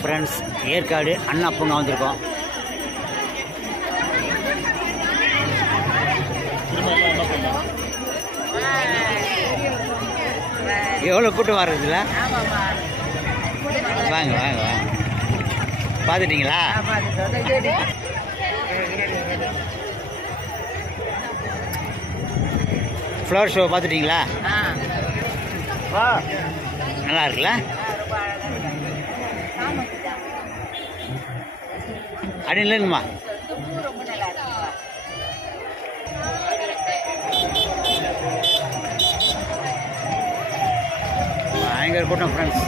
Friends Yercaud அண்ணா பூங்கா வந்திருக்கோம். எவ்வளோ கூட்டம் வர்றதுல? வாங்க வாங்க வாங்க. பார்த்துட்டிங்களா? ஃப்ளவர் ஷோ பார்த்துட்டிங்களா? நல்லா இருக்குல்ல? அப்படி இல்லைங்கம்மா பயங்கர கூட்டம் ஃப்ரெண்ட்ஸ்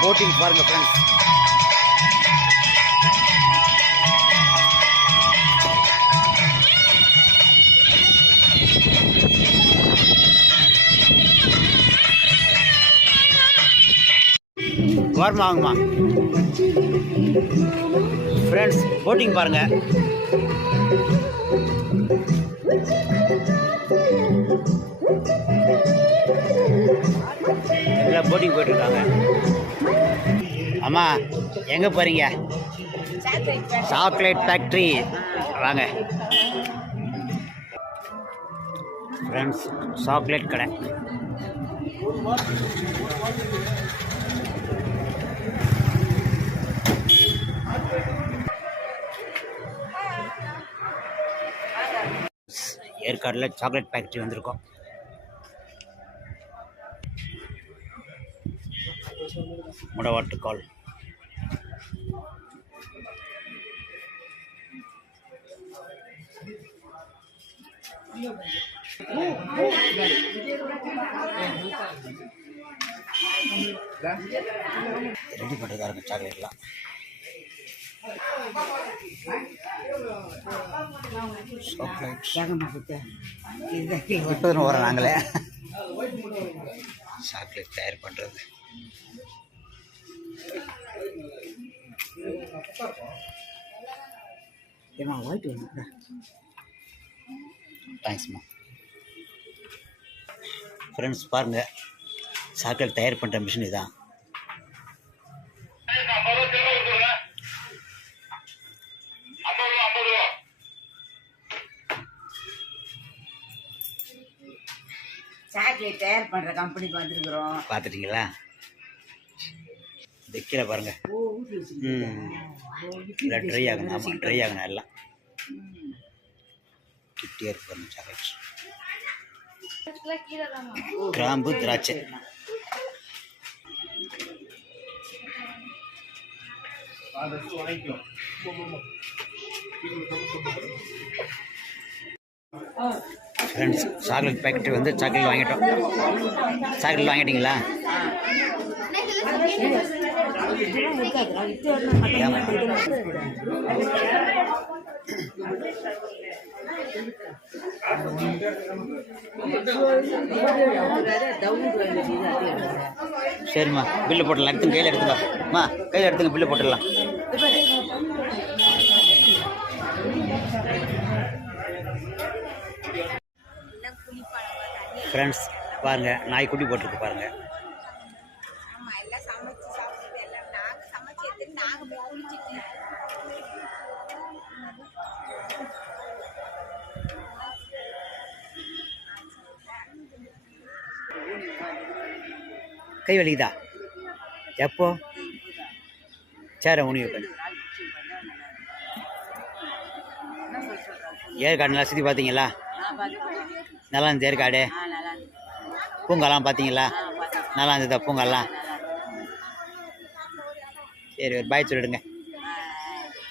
போட்டிங் பாருங்க ஃப்ரெண்ட்ஸ் ஓரமாக வாங்கம்மா. ஃப்ரெண்ட்ஸ் போட்டிங் பாருங்கள் எல்லாம் போட்டிங் போயிட்டுருக்காங்க? அம்மா எங்கே போகிறீங்க சாக்லேட் ஃபேக்ட்ரி வாங்க. ஃப்ரெண்ட்ஸ் சாக்லேட் கடை. ஏற்காடில் சாக்லேட் ஃபேக்ட்ரி வந்திருக்கோம். முடவாட்டுக்கால் ரெடி பண்ணுறதா சாக்லேட்லாம். இப்போ தான் வரோம் நாங்களே சாக்லேட் தயார் பண்ணுறது ஏமா ஒயிட் வேணும். தேங்க்ஸ்மா ஃப்ரெண்ட்ஸ் பாருங்கள் சாக்லேட் தயார் பண்ணுற மிஷின் இதான். சாக்லேட் தயார் பண்ற கம்பெனிக்கு வந்திருக்கிறோம் பார்த்துட்டிங்களா? பாருங்கள் ம். இல்லை ட்ரை ஆகணும். ஆமாம் ட்ரை ஆகணும் எல்லாம். கிட்டியாக இருக்கு பாருங்க சாக்லேட் கிராம்பு திராட்சை. ஃப்ரெண்ட்ஸ் சாக்லேட் பேக்கெட் வந்து சாக்லேட் வாங்கிட்டோம். சாக்லேட் வாங்கிட்டீங்களா? சரிம்மா பில்லு போட்டுடலாம். எடுத்துங்க கையில் எடுத்துக்கோமா கையில் எடுத்துங்க பில்லு போட்டுடலாம். ஃப்ரெண்ட்ஸ் பாருங்கள் நாய் குட்டி போட்டிருக்கு பாருங்கள் ஆமா எல்லாம் சமைச்சு சாப்பிட்டு எல்லாம் நாங்க சமைச்சு எடுத்து நாங்க போய் குளிச்சிட்டு. கை வலிக்குதா? எப்போ? சேர வைப்பேன். ஏற்காடு நல்லா சுற்றி பார்த்தீங்களா நல்லா இருந்துச்சு ஏற்காடு பூங்காலாம் பார்த்தீங்களா? நல்லா இருந்ததா பூங்காலாம்? சரி ஒரு பாய் சொல்லிடுங்க.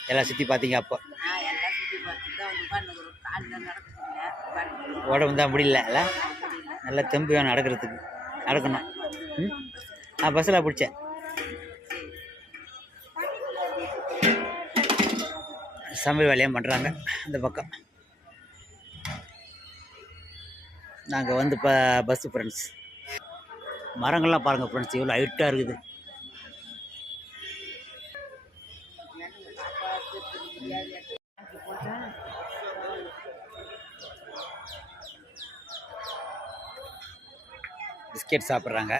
எல்லாம் சுற்றி பார்த்தீங்க அப்போ. உடம்பு தான் முடியல இல்லை? நல்லா தெம்பு வேணும் நடக்கிறதுக்கு. நடக்கணும். ம்? நான் பஸ்ஸில் பிடிச்சேன் சமையல் வேலையும் பண்ணுறாங்க இந்த பக்கம். நாங்கள் வந்து இப்போ பஸ்ஸு ஃப்ரெண்ட்ஸ் மரங்கள்லாம் பாருங்கள் ஃப்ரெண்ட்ஸ் இவ்வளோ ஹைட்டாக இருக்குது. பிஸ்கெட் சாப்பிட்றாங்க.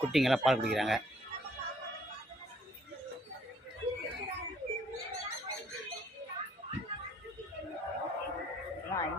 குட்டிங்கெல்லாம் பால் குடிக்கிறாங்க.